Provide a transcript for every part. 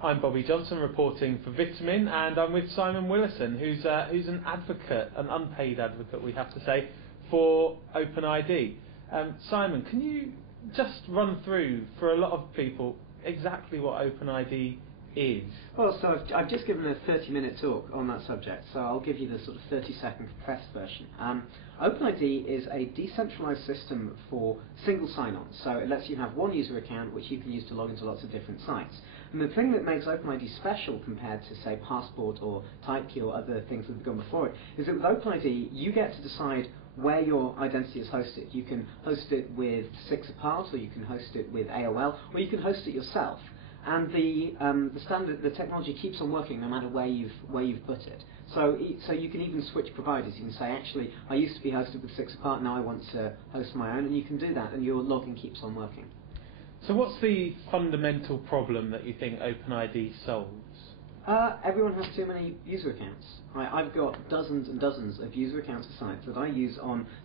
I'm Bobby Johnson reporting for Vitamin, and I'm with Simon Wilison, who's an advocate, an unpaid advocate, we have to say, for OpenID. Simon, can you just run through, for a lot of people, exactly what OpenID is? Well, so I've just given a 30-minute talk on that subject, so I'll give you the sort of 30-second compressed version. OpenID is a decentralized system for single sign-on, so it lets you have one user account which you can use to log into lots of different sites. And the thing that makes OpenID special compared to, say, Passport or TypeKey or other things that have gone before it, is that with OpenID, you get to decide where your identity is hosted. You can host it with 6 apart, or you can host it with AOL, or you can host it yourself. And the technology keeps on working no matter where you've put it. So you can even switch providers. You can say, actually, I used to be hosted with 6 apart, now I want to host my own, and you can do that, and your login keeps on working. So what's the fundamental problem that you think OpenID solves? Everyone has too many user accounts. I've got dozens and dozens of user accounts for sites that I use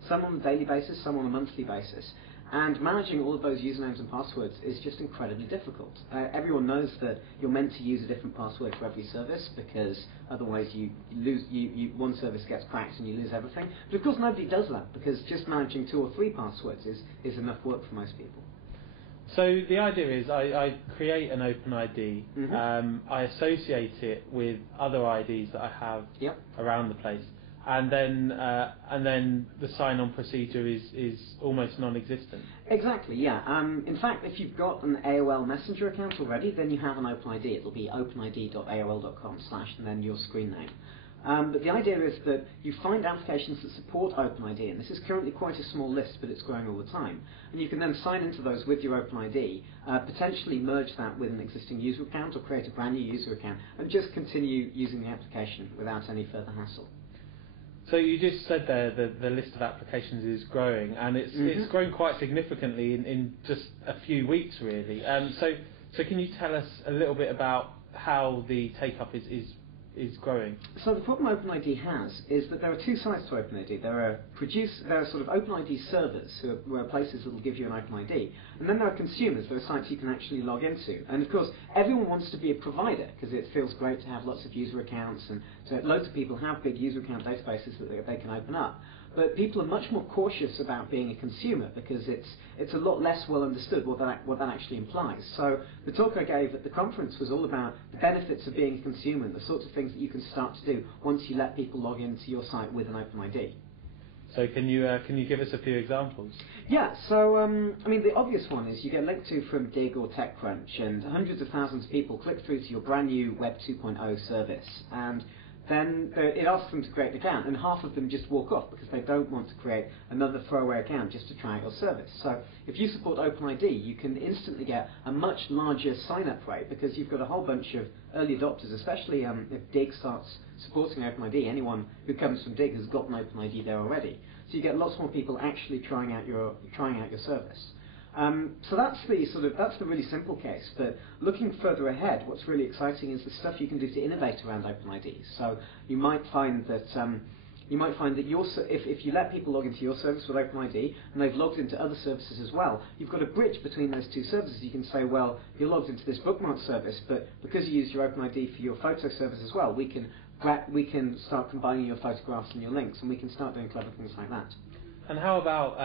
some on a daily basis, some on a monthly basis. And managing all of those usernames and passwords is just incredibly difficult. Everyone knows that you're meant to use a different password for every service, because otherwise one service gets cracked and you lose everything. But of course nobody does that, because just managing 2 or 3 passwords is enough work for most people. So the idea is I create an OpenID, I associate it with other IDs that I have around the place, and then the sign-on procedure is almost non-existent. Exactly, yeah. In fact, if you've got an AOL Messenger account already, then you have an OpenID. It'll be openid.aol.com/ and then your screen name. But the idea is that you find applications that support OpenID, and this is currently quite a small list, but it's growing all the time. And you can then sign into those with your OpenID, potentially merge that with an existing user account or create a brand new user account, and just continue using the application without any further hassle. So you just said there that the list of applications is growing, and it's grown quite significantly in just a few weeks, really. So can you tell us a little bit about how the take-up is growing? So the problem OpenID has is that there are 2 sides to OpenID. There are sort of OpenID servers, who are places that will give you an OpenID, and then there are consumers. There are sites you can actually log into. And of course, everyone wants to be a provider, because it feels great to have lots of user accounts, and so loads of people have big user account databases that they can open up. But people are much more cautious about being a consumer, because it's a lot less well understood what that actually implies. So the talk I gave at the conference was all about the benefits of being a consumer and the sorts of things that you can start to do once you let people log into your site with an OpenID. So can you give us a few examples? Yeah, so I mean, the obvious one is you get linked to from Dig or TechCrunch, and hundreds of thousands of people click through to your brand new Web 2.0 service, and then it asks them to create an account, and half of them just walk off because they don't want to create another throwaway account just to try out your service. So if you support OpenID, you can instantly get a much larger sign-up rate, because you've got a whole bunch of early adopters, especially if Dig starts supporting OpenID. Anyone who comes from Dig has got an OpenID there already. So you get lots more people actually trying out your service. So that's the really simple case. But looking further ahead, what's really exciting is the stuff you can do to innovate around OpenID. So you might find that if you let people log into your service with OpenID, and they've logged into other services as well, you've got a bridge between those 2 services. You can say, well, you're logged into this bookmark service, but because you use your OpenID for your photo service as well, we can start combining your photographs and your links, and we can start doing clever things like that. And how about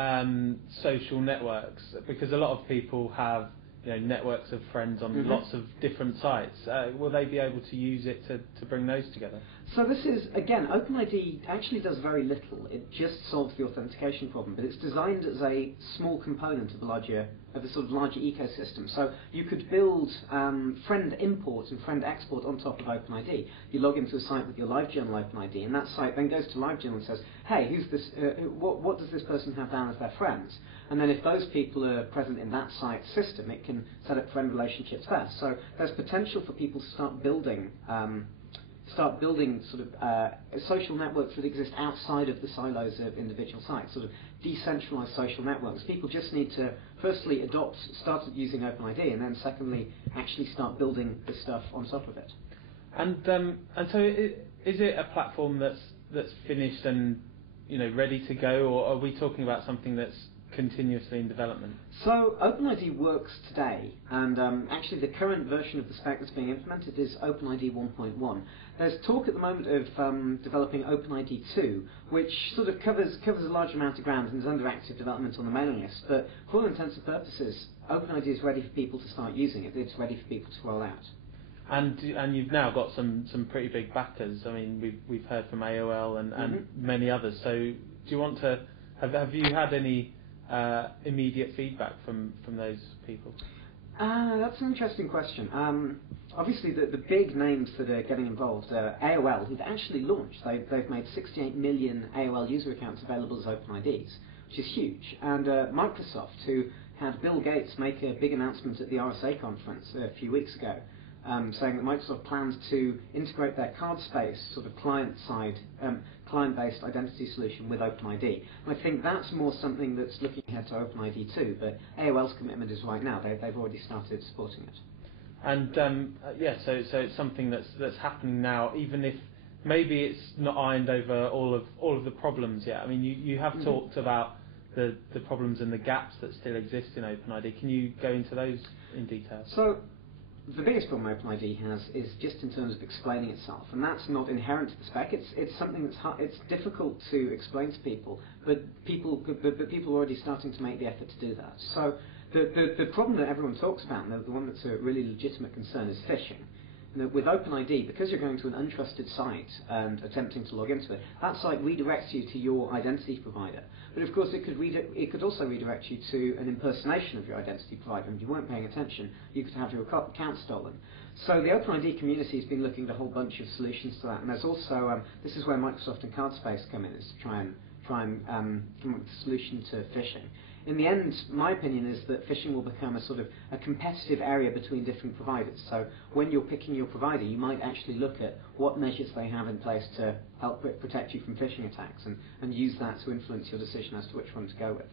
social networks? Because a lot of people have networks of friends on lots of different sites. Will they be able to use it to bring those together? So this is, again, OpenID actually does very little. It just solves the authentication problem, but it's designed as a small component of a sort of larger ecosystem. So you could build friend import and friend export on top of OpenID. You log into a site with your LiveJournal OpenID, and that site then goes to LiveJournal and says, hey, who's this? What does this person have down as their friends? And then if those people are present in that site's system, it can set up friend relationships there. So there's potential for people to start building sort of social networks that exist outside of the silos of individual sites, sort of decentralized social networks. People just need to firstly start using OpenID, and then secondly actually start building the stuff on top of it. And so is it a platform that's finished and ready to go, or are we talking about something that's continuously in development? So OpenID works today, and actually the current version of the spec that's being implemented is OpenID 1.1. There's talk at the moment of developing OpenID 2, which sort of covers a large amount of ground and is under active development on the mailing list. But for all intents and purposes, OpenID is ready for people to start using it. It's ready for people to roll out. And you've now got some pretty big backers. I mean, we've heard from AOL and many others. So do you want to have you had any immediate feedback from those people? That's an interesting question. Obviously, the big names that are getting involved are AOL, who've actually launched. They've made 68 million AOL user accounts available as OpenIDs, which is huge. And Microsoft, who had Bill Gates make a big announcement at the RSA conference a few weeks ago, saying that Microsoft plans to integrate their card space sort of client-based identity solution with OpenID. And I think that's more something that's looking ahead to OpenID 2, but AOL's commitment is right now. They've already started supporting it. And so it's something that's happening now, even if maybe it's not ironed over all of the problems yet. I mean, you have talked about the problems and the gaps that still exist in OpenID. Can you go into those in detail? So the biggest problem OpenID has is just in terms of explaining itself, and that's not inherent to the spec. It's something that's it's difficult to explain to people, but people are already starting to make the effort to do that. So the problem that everyone talks about, and the one that's a really legitimate concern, is phishing. With OpenID, because you're going to an untrusted site and attempting to log into it, that site redirects you to your identity provider. But of course, it could also redirect you to an impersonation of your identity provider. And if you weren't paying attention, you could have your account stolen. So the OpenID community has been looking at a whole bunch of solutions to that. And there's also this is where Microsoft and CardSpace come in, is to try and come up with a solution to phishing. In the end, my opinion is that phishing will become a sort of a competitive area between different providers. So when you're picking your provider, you might actually look at what measures they have in place to help protect you from phishing attacks and use that to influence your decision as to which one to go with.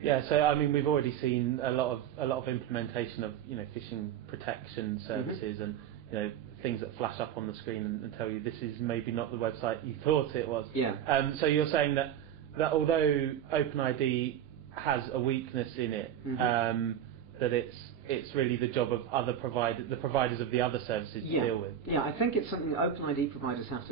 Yeah, so I mean, we've already seen a lot of implementation of phishing protection services and things that flash up on the screen and tell you this is maybe not the website you thought it was. Yeah. So you're saying that although OpenID has a weakness in it, that it's really the job of the providers of the other services to deal with. Yeah, I think it's something that OpenID providers have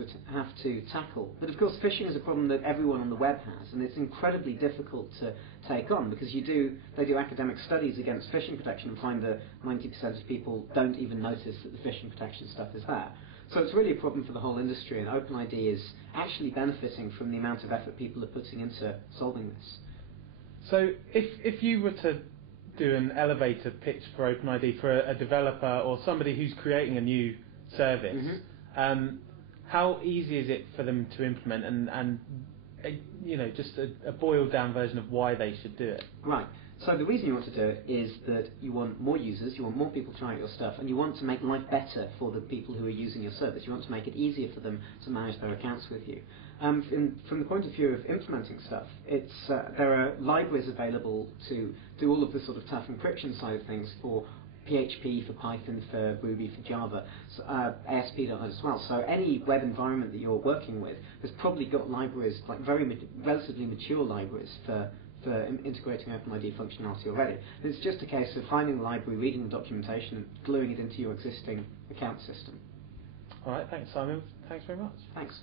to tackle. But of course, phishing is a problem that everyone on the web has, and it's incredibly difficult to take on because they do academic studies against phishing protection and find that 90% of people don't even notice that the phishing protection stuff is there. So it's really a problem for the whole industry, and OpenID is actually benefiting from the amount of effort people are putting into solving this. So if you were to do an elevator pitch for OpenID for a developer or somebody who's creating a new service, how easy is it for them to implement and just a boiled down version of why they should do it? Right. So the reason you want to do it is that you want more users, you want more people trying out your stuff, and you want to make life better for the people who are using your service. You want to make it easier for them to manage their accounts with you. From the point of view of implementing stuff, there are libraries available to do all of the sort of tough encryption side of things for PHP, for Python, for Ruby, for Java, ASP.NET as well. So any web environment that you're working with has probably got libraries, like relatively mature libraries for integrating OpenID functionality already. And it's just a case of finding the library, reading the documentation, and gluing it into your existing account system. All right, thanks, Simon. Thanks very much. Thanks.